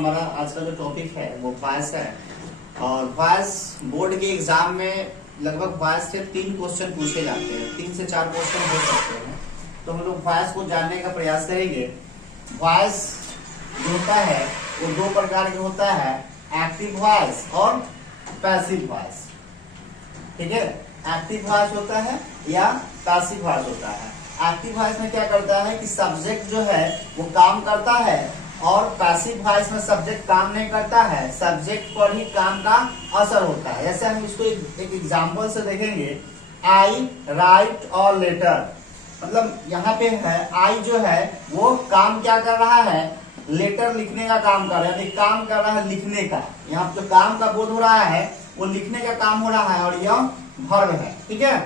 हमारा आज का जो टॉपिक है वो वॉइस है। और वॉइस बोर्ड के एग्जाम में लगभग वॉइस से 3 क्वेश्चन पूछे जाते हैं, 3 से 4 क्वेश्चन हो सकते हैं। तो हम लोग वॉइस को जानने का प्रयास करेंगे। वॉइस जो होता है वो 2 प्रकार का होता है, एक्टिव वॉइस और पैसिव वॉइस। ठीक है, एक्टिव वॉइस होता है या पैसिव वॉइस होता है। एक्टिव वॉइस में क्या करता है कि सब्जेक्ट जो है वो काम करता है, और पैसिव वॉइस में सब्जेक्ट काम नहीं करता है, सब्जेक्ट पर ही काम का असर होता है। जैसे हम इसको एक एग्जांपल से देखेंगे, आई राइट और लेटर। मतलब यहाँ पे है आई जो है वो काम क्या कर रहा है, लेटर लिखने का काम कर रहा है, काम कर रहा है लिखने का। यहाँ जो काम का बोध हो रहा है वो लिखने का काम हो रहा है, और यह वर्ब है। ठीक है,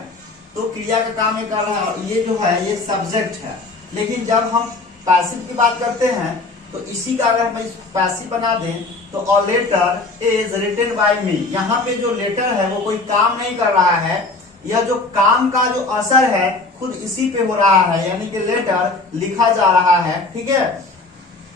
तो क्रिया का काम ये कर रहा है, और ये जो है ये सब्जेक्ट है। लेकिन जब हम पैसिव की बात करते हैं तो इसी का अगर हम पैसिव बना दें तो a letter is written by me. यहाँ पे जो लेटर है वो कोई काम नहीं कर रहा है, यह जो काम का जो असर है खुद इसी पे हो रहा है, यानी कि लेटर लिखा जा रहा है। ठीक है,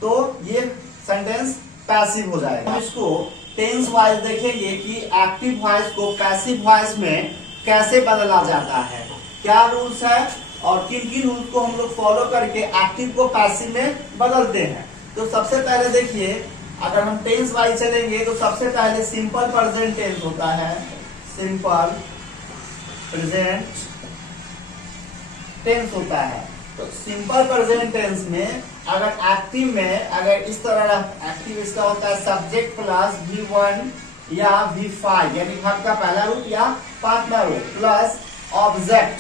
तो ये सेंटेंस पैसिव हो जाएगा। हम इसको टेंस वाइज देखेंगे कि एक्टिव वॉइस को पैसिव वॉइस में कैसे बदला जाता है, क्या रूल्स है और किन किन रूल्स को हम लोग फॉलो करके एक्टिव को पैसिव में बदलते हैं। तो सबसे पहले देखिए, अगर हम टेंस वाइज चलेंगे तो सबसे पहले सिंपल प्रेजेंट टेंस होता है, सिंपल प्रेजेंट टेंस होता है। तो सिंपल प्रेजेंट टेंस में अगर एक्टिव में अगर इस तरह एक्टिव इसका होता है सब्जेक्ट प्लस V1 या V5, यानी वर्ब का पहला रूप या 5वां रूप प्लस ऑब्जेक्ट।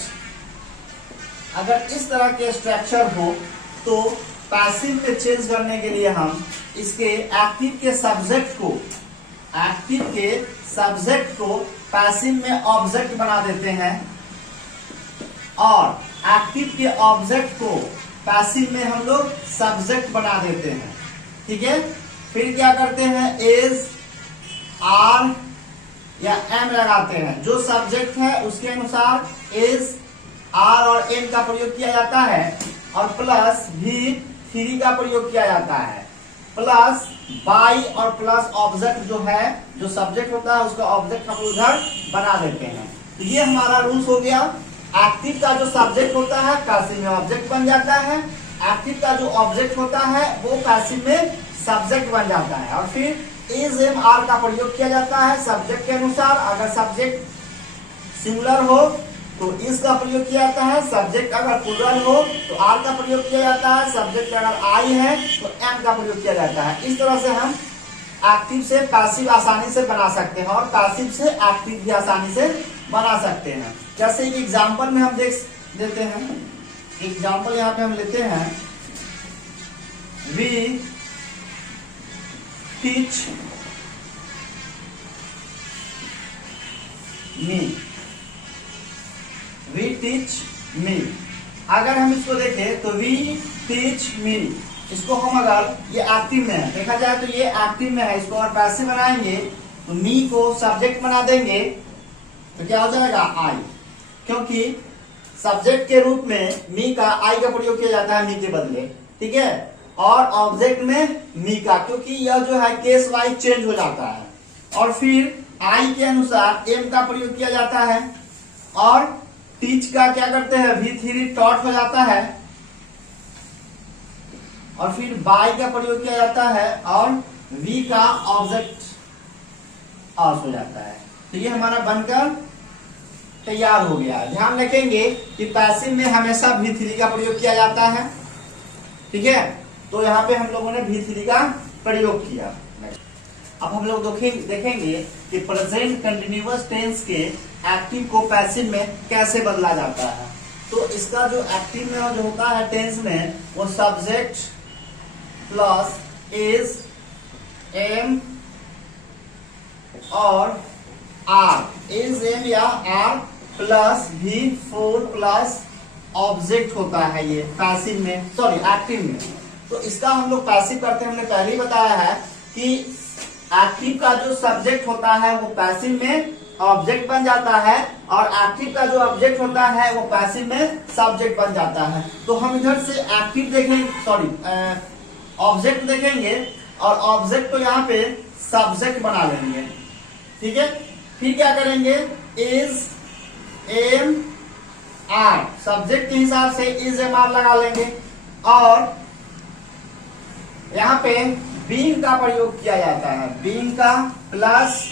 अगर इस तरह के स्ट्रक्चर हो तो पैसिव में चेंज करने के लिए हम इसके एक्टिव के सब्जेक्ट को पैसिव में ऑब्जेक्ट बना देते हैं, और एक्टिव के ऑब्जेक्ट को पैसिव में हम लोग सब्जेक्ट बना देते हैं। ठीक है, फिर क्या करते हैं, इज आर या एम लगाते हैं। जो सब्जेक्ट है उसके अनुसार इज आर और एम का प्रयोग किया जाता है, और प्लस V3 का प्रयोग किया जाता है, प्लस बाई और प्लस ऑब्जेक्ट जो है, जो सब्जेक्ट होता है उसका ऑब्जेक्ट हम उधर बना देते हैं। तो ये हमारा रूल्स हो गया। एक्टिव का जो सब्जेक्ट होता है पैसिव में ऑब्जेक्ट बन जाता है, एक्टिव का जो ऑब्जेक्ट होता है वो पैसिव में सब्जेक्ट बन जाता है, और फिर इज एम आर का प्रयोग किया जाता है सब्जेक्ट के अनुसार। अगर सब्जेक्ट सिंगुलर हो तो इस का प्रयोग किया जाता है, सब्जेक्ट अगर प्लूरल हो तो आर का प्रयोग किया जाता है, सब्जेक्ट अगर आई है तो एम का प्रयोग किया जाता है। इस तरह से हम एक्टिव से पैसिव आसानी से बना सकते हैं, और पैसिव से एक्टिव भी आसानी से बना सकते हैं। जैसे एक एग्जांपल में हम देख देते हैं, एग्जांपल यहाँ पे हम लेते हैं, we teach me, we teach me. अगर हम इसको देखें तो वी टीच मी, इसको हम अगर ये एक्टिव में है, देखा जाए तो ये एक्टिव में है, इसको और पैसिव बनाएंगे तो मी को सब्जेक्ट बना देंगे तो क्या हो जाएगा, आई। क्योंकि सब्जेक्ट के रूप में मी का आई का प्रयोग किया जाता है मी के बदले। ठीक है, और ऑब्जेक्ट में मी का, क्योंकि यह जो है केस वाइज चेंज हो जाता है। और फिर आई के अनुसार एम का प्रयोग किया जाता है, और टीच का क्या करते हैं, V3 टॉट हो जाता है, और फिर बाय का प्रयोग किया जाता है, और V का ऑब्जेक्ट ऑफ हो जाता है। तो ये हमारा बनकर तैयार हो गया। ध्यान रखेंगे कि पैसिव में हमेशा V3 का प्रयोग किया जाता है। ठीक है, तो यहाँ पे हम लोगों ने V3 का प्रयोग किया। अब हम लोग देखेंगे कि प्रेजेंट कंटिन्यूअस टेंस के एक्टिव को पैसिव में कैसे बदला जाता है। तो इसका जो एक्टिव में जो होता है टेंस में, वो सब्जेक्ट प्लस इज एम और आर, इज एम या are plus V4 plus object होता है ये पैसिव में, सॉरी एक्टिव में। तो इसका हम लोग पैसिव करते हैं, हमने पहले ही बताया है कि एक्टिव का जो सब्जेक्ट होता है वो पैसिव में ऑब्जेक्ट बन जाता है, और एक्टिव का जो ऑब्जेक्ट होता है वो पैसिव में सब्जेक्ट बन जाता है। तो हम इधर से एक्टिव देखेंगे, सॉरी ऑब्जेक्ट देखेंगे और ऑब्जेक्ट को यहाँ पे सब्जेक्ट बना लेंगे, ठीक है। फिर क्या करेंगे, इज एम आर, सब्जेक्ट के हिसाब से इज एम आर लगा लेंगे, और यहाँ पे बीइंग का प्रयोग किया जाता है, बीइंग का प्लस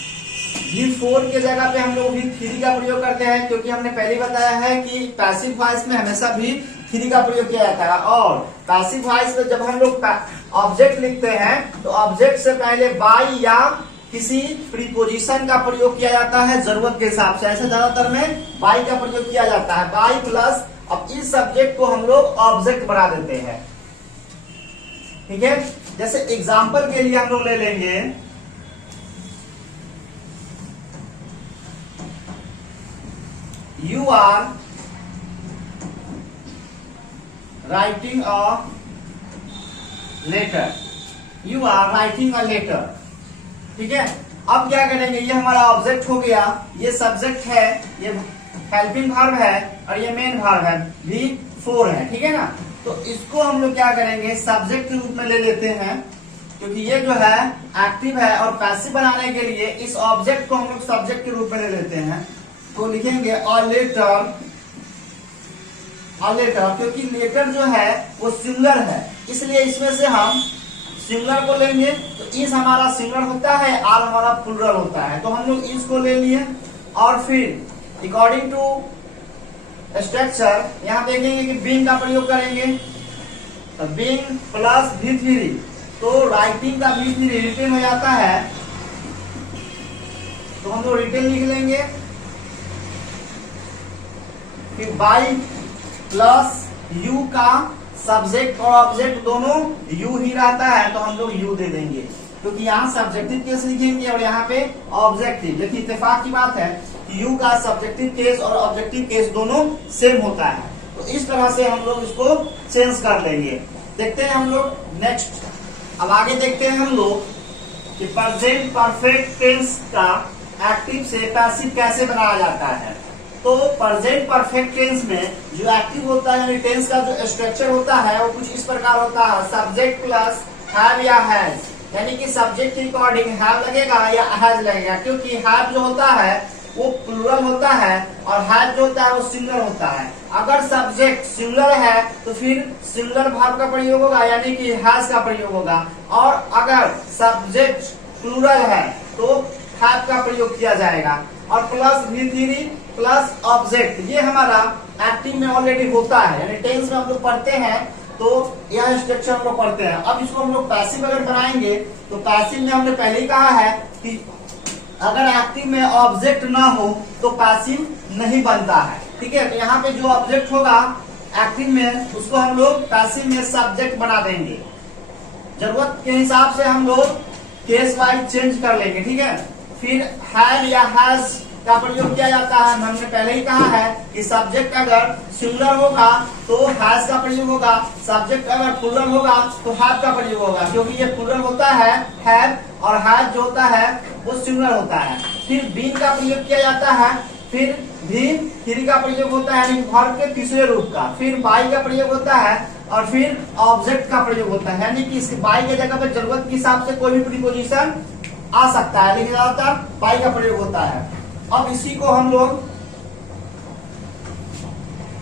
V4 के जगह पे हम लोग V3 का प्रयोग करते हैं, क्योंकि हमने पहले ही बताया है कि पैसिव वॉइस में हमेशा V3 का प्रयोग किया जाता है। और पैसिव वॉइस में जब हम लोग ऑब्जेक्ट लिखते हैं तो ऑब्जेक्ट से पहले बाई या किसी प्रीपोजिशन का प्रयोग किया जाता है जरूरत के हिसाब से। ऐसे ज्यादातर में बाई का प्रयोग किया जाता है, बाई प्लस अब इस सब्जेक्ट को हम लोग ऑब्जेक्ट बना देते हैं, ठीक है। जैसे एग्जाम्पल के लिए हम लोग ले लेंगे, you are writing a letter, you are writing a letter, ठीक है। अब क्या करेंगे, ये हमारा ऑब्जेक्ट हो गया, ये सब्जेक्ट है, ये हेल्पिंग वर्ब है और ये मेन वर्ब है, V4 है, ठीक है ना। तो इसको हम लोग क्या करेंगे, सब्जेक्ट के रूप में ले लेते हैं, क्योंकि ये जो है एक्टिव है और पैसिव बनाने के लिए इस ऑब्जेक्ट को हम लोग सब्जेक्ट के रूप में ले लेते हैं। तो लिखेंगे अ लेटर, अ लेटर, क्योंकि लेटर जो है वो सिंगुलर है, इसलिए इसमें से हम सिंगुलर को लेंगे। तो इस हमारा सिंगुलर होता है, आर हमारा प्लूरल होता है, तो हम लोग इसको ले लिए। और फिर अकॉर्डिंग टू स्ट्रक्चर यहाँ देखेंगे कि बीइंग का प्रयोग करेंगे, तो बीइंग प्लस V3, तो राइटिंग का V3 रिटन हो जाता है, तो हम लोग रिटन लिख लेंगे। फिर बाई प्लस यू का सब्जेक्ट और ऑब्जेक्ट दोनों यू ही रहता है, तो हम लोग यू दे देंगे, क्योंकि यहाँ सब्जेक्टिव केस लिखेंगे और यहाँ पे ऑब्जेक्टिव। लेकिन इत्तेफाक की बात है कि यू का सब्जेक्टिव केस और ऑब्जेक्टिव केस दोनों सेम होता है, तो इस तरह से हम लोग इसको चेंज कर लेंगे। देखते हैं हम लोग नेक्स्ट, अब आगे देखते हैं हम लोग कि प्रेजेंट परफेक्ट टेंस का एक्टिव से पैसिव कैसे बनाया जाता है। तो प्रेजेंट परफेक्ट टेंस में जो एक्टिव होता है, यानी टेंस का जो स्ट्रक्चर होता है वो कुछ इस प्रकार होता है, सब्जेक्ट प्लस हैव या हैज, यानी कि सब्जेक्ट के अकॉर्डिंग हैव लगेगा या हैज लगेगा, क्योंकि हैव जो होता है वो प्लूरल होता है और हैज जो होता है वो सिंगुलर होता है। अगर सब्जेक्ट सिंगुलर है तो फिर सिंगुलर वर्ब का प्रयोग होगा, यानी कि हैज का प्रयोग होगा, और अगर सब्जेक्ट प्लूरल है तो हैव का प्रयोग किया जाएगा। और प्लस V3 प्लस ऑब्जेक्ट, ये हमारा एक्टिव में ऑलरेडी होता है, यानी टेंस में हम लोग पढ़ते हैं तो यह स्ट्रक्चर हम लोग पढ़ते हैं। अब इसको हम लोग पैसिव अगर बनाएंगे तो पैसिव में हमने पहले ही कहा है कि अगर एक्टिव में ऑब्जेक्ट ना हो तो पैसिव नहीं बनता है, ठीक है। तो यहाँ पे जो ऑब्जेक्ट होगा एक्टिव में उसको हम लोग पैसिव में सब्जेक्ट बना देंगे, जरूरत के हिसाब से हम लोग केस वाइज चेंज कर लेंगे, ठीक है। फिर हैव या हैज का प्रयोग किया जाता है, हमने पहले ही कहा है कि सब्जेक्ट अगर सिंगुलर होगा तो हैज का प्रयोग होगा, सब्जेक्ट अगर प्लूरल होगा तो हैव का प्रयोग होगा, क्योंकि ये प्लूरल होता है हैव, और हैज जो होता है वो सिंगुलर होता है। फिर बीन का प्रयोग किया जाता है, फिर V3 का प्रयोग होता है यानी वर्ब के तीसरे रूप का, फिर बाई का प्रयोग होता है, और फिर ऑब्जेक्ट का प्रयोग होता है, यानी कि इसके बाई के जगह पे जरूरत के हिसाब से कोई भी प्रीपोजिशन आ सकता है, लेकिन ज्यादातर बाई का प्रयोग होता है। अब इसी को हम लोग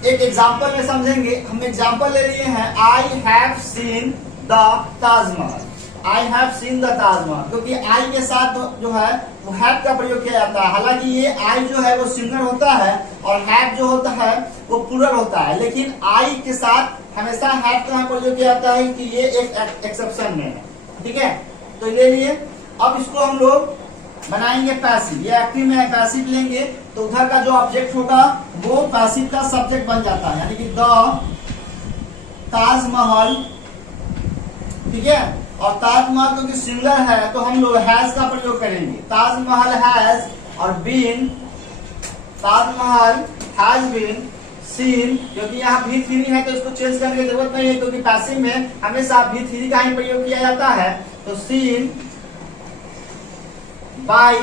एक एग्जाम्पल में समझेंगे। हम एग्जाम्पल ले लिए हैं, I have seen the Taj Mahal, I have seen the Taj Mahal, क्योंकि आई के साथ जो है वो हैव का प्रयोग किया जाता है। हालांकि ये आई जो है वो सिंगुलर होता है और हैव जो होता है वो प्लूरल होता है, लेकिन आई के साथ हमेशा हैव का प्रयोग किया जाता है कि ये एक एक्सेप्शन में है, ठीक है। तो ले लिए, अब इसको हम लोग बनाएंगे पैसिव, ये एक्टिव में है, पैसिव लेंगे तो उधर का जो ऑब्जेक्ट होगा वो पैसिव का सब्जेक्ट बन जाता है, यानी कि द ताजमहल, ठीक है। और ताजमहल क्योंकि सिंगुलर है तो हम लोग हैज का प्रयोग करेंगे, ताजमहल हैज, और been, Taj Mahal has been seen, क्योंकि यहाँ V3 है तो इसको चेंज करने की जरूरत नहीं है, क्योंकि पैसिव में हमेशा V3 का ही प्रयोग किया जाता है। तो सीन बाय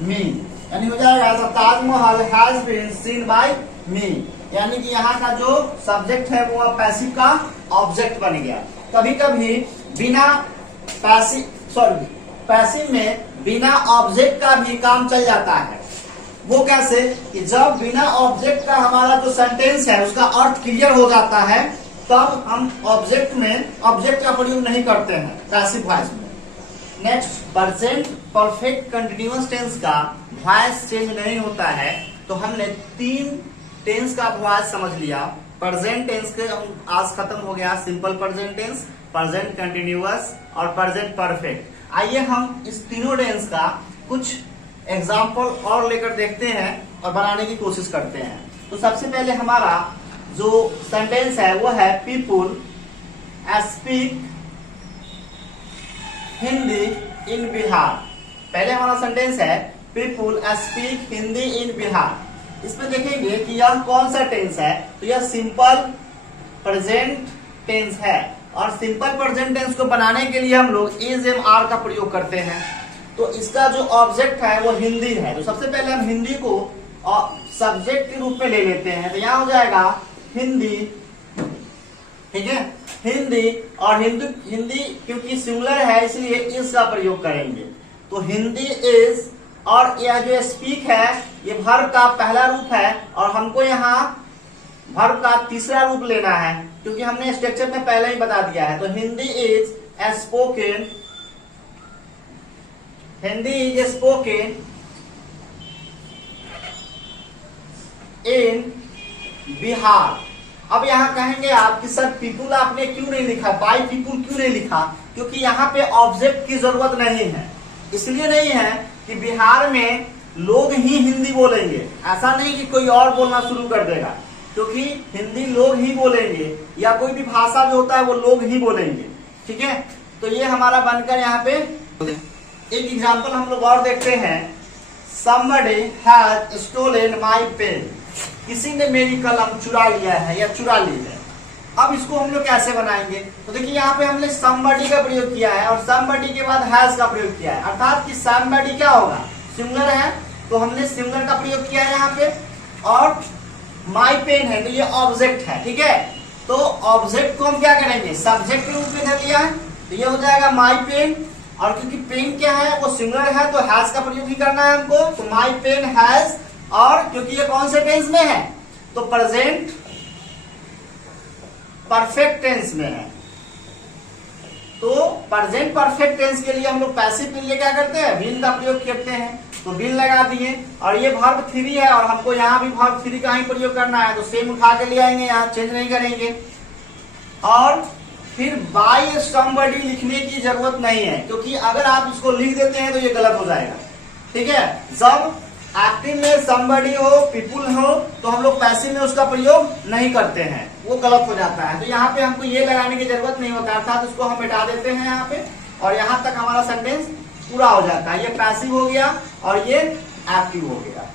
मी, यानी हो जाएगा तो Taj Mahal has been seen by me, यानी कि यहाँ का जो सब्जेक्ट है वो पैसिव का ऑब्जेक्ट बन गया। कभी कभी बिना पैसिव में बिना ऑब्जेक्ट का भी काम चल जाता है। वो कैसे कि जब बिना ऑब्जेक्ट का हमारा जो सेंटेंस है उसका अर्थ क्लियर हो जाता है, तब हम ऑब्जेक्ट का प्रयोग नहीं करते हैं पैसिव वॉइस में। Next, present perfect continuous tense का वॉइस चेंज नहीं होता है। तो हमने 3 टेंस का वॉइस समझ लिया। प्रेजेंट टेंस के आज खत्म हो गया, simple present tense, present continuous और प्रेजेंट परफेक्ट। आइए हम इस तीनों टेंस का कुछ एग्जाम्पल और लेकर देखते हैं और बनाने की कोशिश करते हैं। तो सबसे पहले हमारा जो सेंटेंस है वो है पीपुल स्पीक हिंदी इन बिहार। पहले हमारा सेंटेंस है पीपुल स्पीक हिंदी इन बिहार। इसमें देखेंगे कि यह कौन सा टेंस है, तो यह सिंपल प्रेजेंट टेंस है। और सिंपल प्रेजेंट टेंस को बनाने के लिए हम लोग इज एम आर का प्रयोग करते हैं। तो इसका जो ऑब्जेक्ट है वो हिंदी है। तो सबसे पहले हम हिंदी को सब्जेक्ट के रूप में ले लेते हैं। तो यहाँ हो जाएगा हिंदी, ठीक है, हिंदी। और हिंदी क्योंकि सिंगुलर है इसलिए इज का प्रयोग करेंगे। तो हिंदी इज, और यह जो स्पीक है ये वर्ब का पहला रूप है और हमको यहाँ वर्ब का तीसरा रूप लेना है क्योंकि हमने स्ट्रक्चर में पहले ही बता दिया है। तो Hindi is spoken, Hindi is spoken in Bihar. अब यहाँ कहेंगे आप कि सर पीपुल आपने क्यों नहीं लिखा, बाय पीपुल क्यों नहीं लिखा? क्योंकि यहाँ पे ऑब्जेक्ट की जरूरत नहीं है। इसलिए नहीं है कि बिहार में लोग ही हिंदी बोलेंगे, ऐसा नहीं कि कोई और बोलना शुरू कर देगा, क्योंकि हिंदी लोग ही बोलेंगे या कोई भी भाषा जो होता है वो लोग ही बोलेंगे, ठीक है। तो ये हमारा बनकर यहाँ पे एक एग्जाम्पल हम लोग और देखते हैं। somebody has stolen my pen, किसी ने मेरी कलम चुरा लिया है या चुरा ली है। अब इसको हम लोग कैसे बनाएंगे? तो देखिए यहाँ पे हमने somebody का प्रयोग किया है और somebody के बाद has का प्रयोग किया है, अर्थात कि somebody क्या होगा, सिंगुलर है, तो हमने सिंगुलर का प्रयोग किया है यहाँ पे। और my pen है तो ये ऑब्जेक्ट है, ठीक है। तो ऑब्जेक्ट को हम क्या करेंगे, सब्जेक्ट के रूप में धर लिया है, तो ये हो जाएगा my pen। और क्योंकि पेन क्या है वो सिंगुलर है तो हैज का प्रयोग ही करना है हमको। तो माई पेन हैज, और क्योंकि ये कौन से टेंस में है, तो प्रेजेंट परफेक्ट टेंस में है। तो प्रेजेंट परफेक्ट टेंस के लिए हम लोग पैसिव के लिए क्या करते हैं, बीन का प्रयोग करते हैं। तो बीन लगा दिए और ये वर्ब 3 है और हमको यहाँ भी वर्ब 3 का ही प्रयोग करना है, तो सेम उठा के ले आएंगे, यहाँ चेंज नहीं करेंगे। और फिर बाय समबडी लिखने की जरूरत नहीं है, क्योंकि अगर आप इसको लिख देते हैं तो ये गलत हो जाएगा, ठीक है। जब एक्टिव में समबडी हो, पीपुल हो, तो हम लोग पैसिव में उसका प्रयोग नहीं करते हैं, वो गलत हो जाता है। तो यहाँ पे हमको ये लगाने की जरूरत नहीं होता, अर्थात उसको हम हटा देते हैं यहाँ पे और यहाँ तक हमारा सेंटेंस पूरा हो जाता है। ये पैसिव हो गया और ये एक्टिव हो गया।